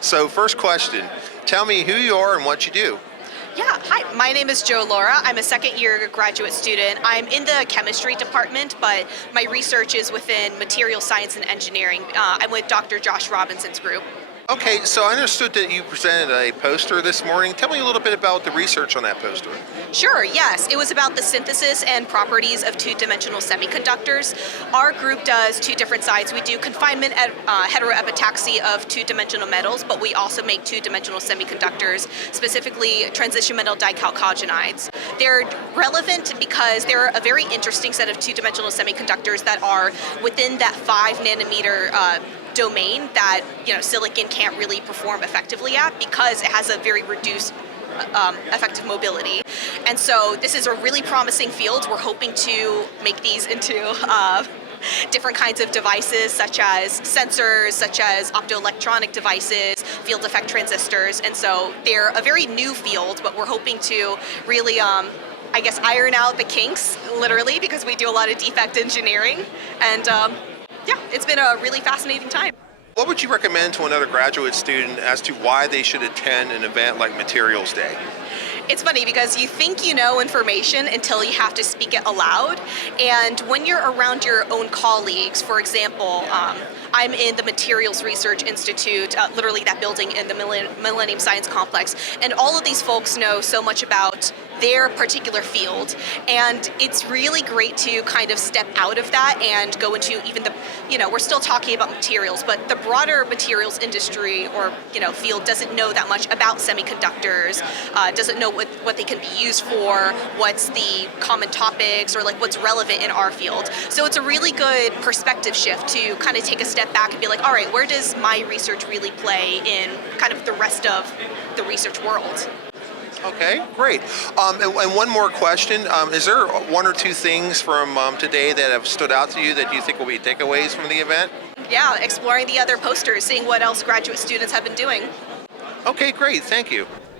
So first question, tell me who you are and what you do. Yeah, hi, my name is Jo Laura. I'm a second year graduate student. I'm in the chemistry department, but my research is within material science and engineering. I'm with Dr. Josh Robinson's group. Okay, so I understood that you presented a poster this morning. Tell me a little bit about the research on that poster. Sure, yes. It was about the synthesis and properties of two-dimensional semiconductors. Our group does two different sides. We do confinement and heteroepitaxy of two-dimensional metals, but we also make two-dimensional semiconductors, specifically transition metal dichalcogenides. They're relevant because they're a very interesting set of two-dimensional semiconductors that are within that 5 nanometer domain that silicon can't really perform effectively at because it has a very reduced effective mobility. And so this is a really promising field. We're hoping to make these into different kinds of devices such as sensors, such as optoelectronic devices, field effect transistors. And so they're a very new field, but we're hoping to really iron out the kinks, literally, because we do a lot of defect engineering. And yeah, it's been a really fascinating time. What would you recommend to another graduate student as to why they should attend an event like Materials Day? It's funny because you think you know information until you have to speak it aloud. And when you're around your own colleagues, for example, I'm in the Materials Research Institute, literally that building in the Millennium Science Complex, and all of these folks know so much about their particular field, and it's really great to kind of step out of that and go into even the, we're still talking about materials, but the broader materials industry or field doesn't know that much about semiconductors, doesn't know what they can be used for, what's the common topics, or like what's relevant in our field. So it's a really good perspective shift to kind of take a step back and be like, all right, where does my research really play in kind of the rest of the research world? Okay, great. And one more question. Is there one or two things from today that have stood out to you that you think will be takeaways from the event? Yeah, exploring the other posters, seeing what else graduate students have been doing. Okay, great. Thank you.